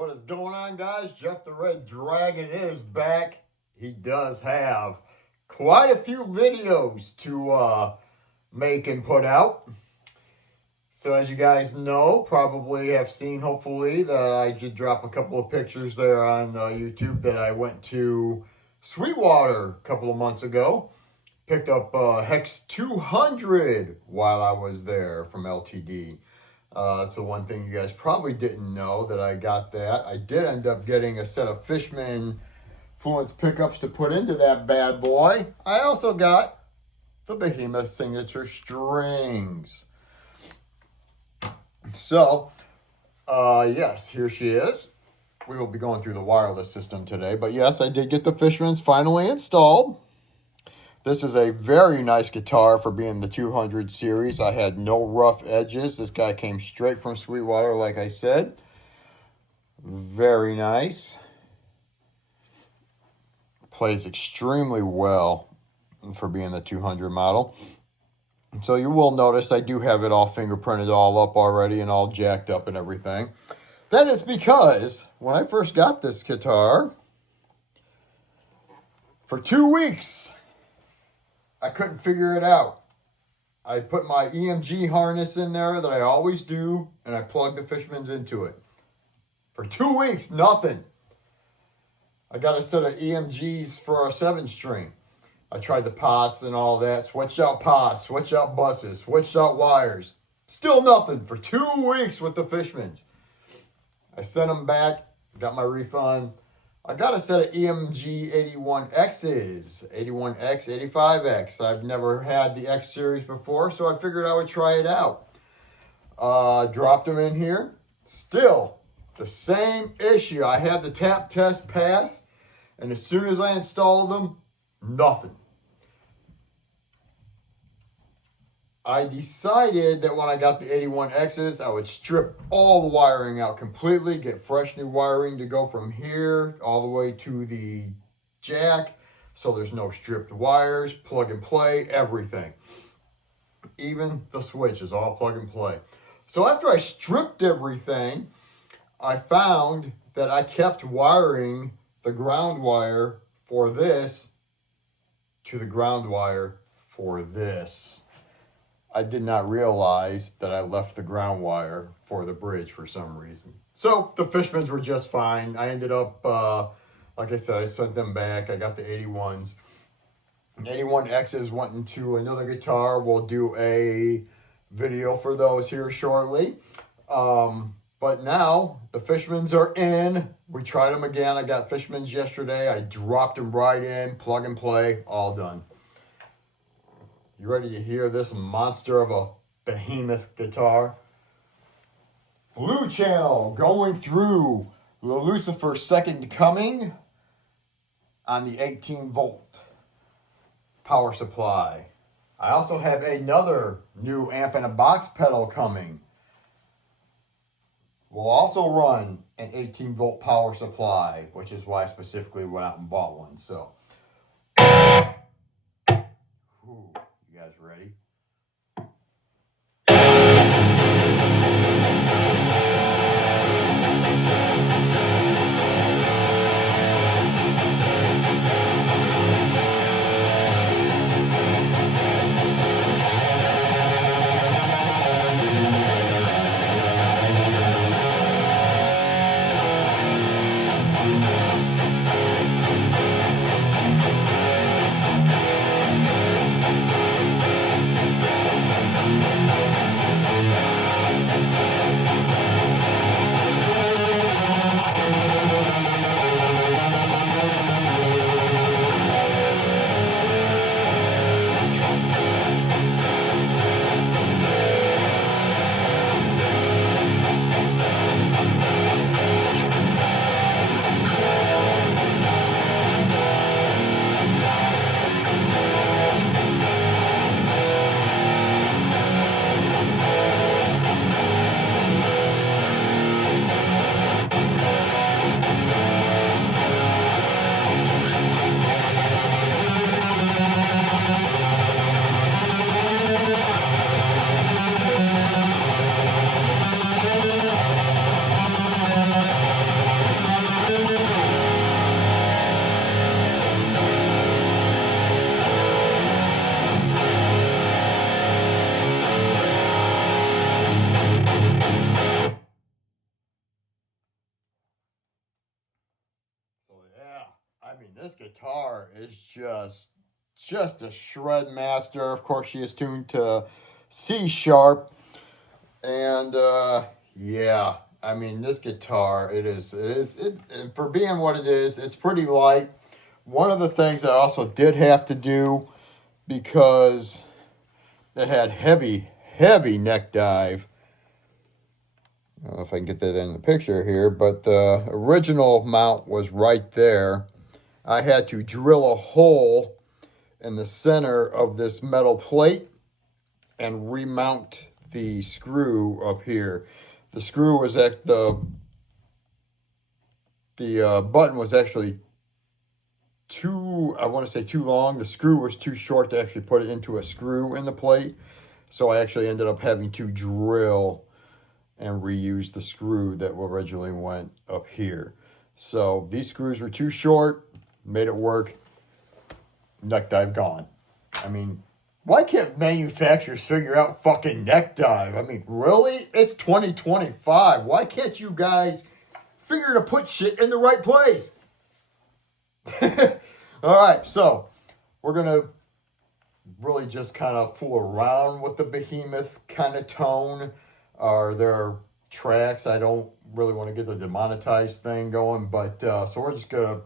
What is going on, guys? Jeff the Red Dragon is back. He does have quite a few videos to make and put out. So as you guys know, probably have seen, hopefully, that I did drop a couple of pictures there on YouTube that I went to Sweetwater a couple of months ago. Picked up Hex-200 while I was there from LTD. That's the one thing you guys probably didn't know, that I got that. I did end up getting a set of Fishman Fluence pickups to put into that bad boy. I also got the Behemoth signature strings. So, yes, here she is. We will be going through the wireless system today. But yes, I did get the Fishmans finally installed. This is a very nice guitar for being the 200 series. I had no rough edges. This guy came straight from Sweetwater, like I said. Very nice. Plays extremely well for being the 200 model. So you will notice I do have it all fingerprinted all up already and all jacked up and everything. That is because when I first got this guitar, for 2 weeks, I couldn't figure it out. I put my EMG harness in there that I always do, and I plugged the Fishmans into it. For 2 weeks, nothing. I got a set of EMGs for our 7-string. I tried the pots and all that, switched out pots, switched out buses, switched out wires. Still nothing for 2 weeks with the Fishmans. I sent them back, got my refund. I got a set of EMG 81Xs, 81X, 85X. I've never had the X series before, so I figured I would try it out. Dropped them in here. Still the same issue. I had the tap test pass, and as soon as I installed them, nothing. I decided that when I got the 81Xs, I would strip all the wiring out completely, get fresh new wiring to go from here all the way to the jack, so there's no stripped wires, plug and play, everything. Even the switch is all plug and play. So after I stripped everything, I found that I kept wiring the ground wire for this to the ground wire for this. I did not realize that I left the ground wire for the bridge for some reason. So the Fishmans were just fine. I ended up, like I said, I sent them back. I got the 81s. 81Xs went into another guitar. We'll do a video for those here shortly. But now the Fishmans are in. We tried them again. I got Fishmans yesterday. I dropped them right in, plug and play, all done. You ready to hear this monster of a Behemoth guitar? Blue channel going through the Lucifer Second Coming on the 18-volt power supply. I also have another new amp and a box pedal coming. We'll also run an 18-volt power supply, which is why I specifically went out and bought one. So, ooh. You guys ready? I mean, this guitar is just a shred master. Of course, she is tuned to C sharp, and yeah, I mean, this guitar, and for being what it is, it's pretty light. One of the things I also did have to do, because it had heavy neck dive. I don't know if I can get that in the picture here, but the original mount was right there. I had to drill a hole in the center of this metal plate and remount the screw up here. The screw was at the button was actually I want to say too long. The screw was too short to actually put it into a screw in the plate. So I actually ended up having to drill and reuse the screw that originally went up here. So these screws were too short, made it work. Neck dive gone. I mean, why can't manufacturers figure out fucking neck dive? I mean, really? It's 2025. Why can't you guys figure to put shit in the right place? All right, so we're going to really just kind of fool around with the behemoth kind of tone. There are tracks. I don't really want to get the demonetized thing going, but so we're just going to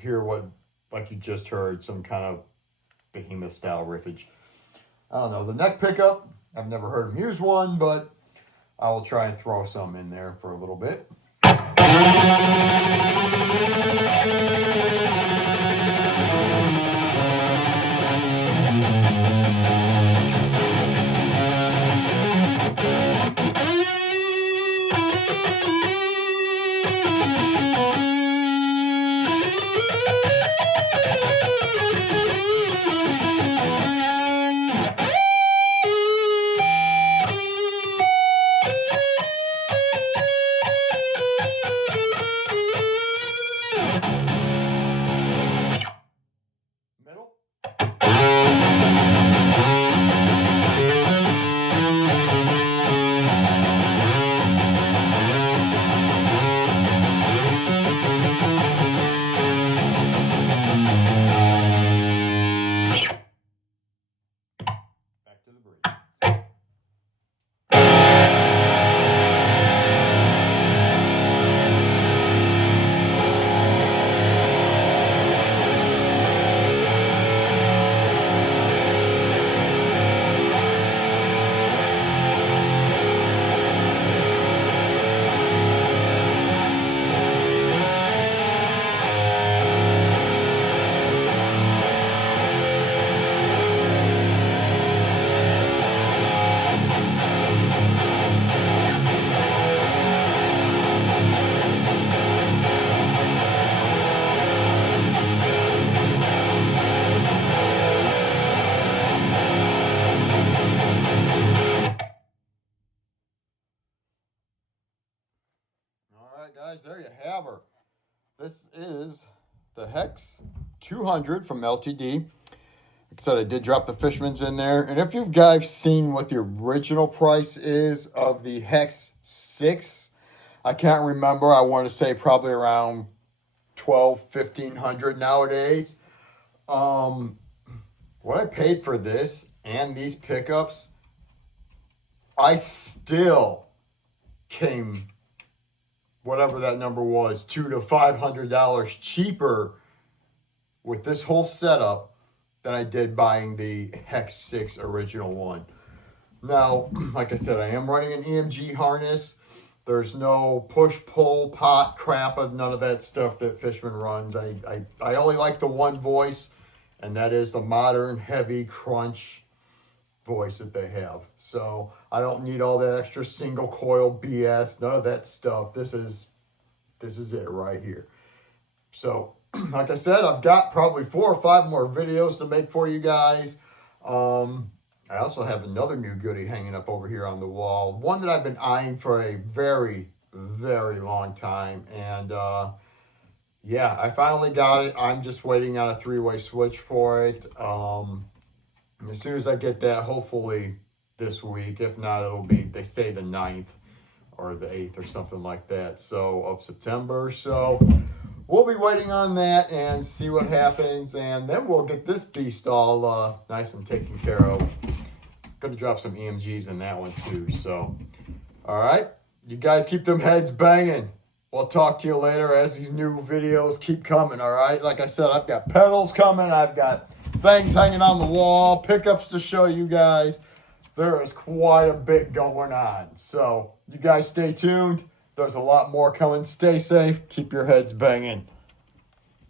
hear what, like you just heard, some kind of behemoth style riffage. I don't know. The neck pickup, I've never heard him use one, but I will try and throw some in there for a little bit. Guys, there you have her. This is the Hex-200 from LTD. Like I said, I did drop the Fishman's in there. And if you guys seen what the original price is of the Hex-6, I can't remember. I want to say probably around $1,200-1,500 nowadays. What I paid for this and these pickups, I still came, whatever that number was, $200 to $500 cheaper with this whole setup than I did buying the Hex-6 original one. Now, like I said, I am running an EMG harness. There's no push-pull pot crap, none of that stuff that Fishman runs. I only like the one voice, and that is the modern heavy crunch voice that they have. So I don't need all that extra single coil BS, none of that stuff. This is it right here. So like I said, I've got probably 4 or 5 more videos to make for you guys. I also have another new goodie hanging up over here on the wall, one that I've been eyeing for a very, very long time. And yeah, I finally got it. I'm just waiting on a 3-way switch for it. As soon as I get that, hopefully this week. If not, it'll be, they say, the 9th or the 8th or something like that, so of September. So we'll be waiting on that and see what happens, and then we'll get this beast all nice and taken care of. Gonna drop some EMGs in that one too. So, all right, you guys keep them heads banging. We'll talk to you later as these new videos keep coming. All right, like I said, I've got pedals coming. I've got things hanging on the wall, pickups to show you guys. There is quite a bit going on. So you guys stay tuned. There's a lot more coming. Stay safe. Keep your heads banging.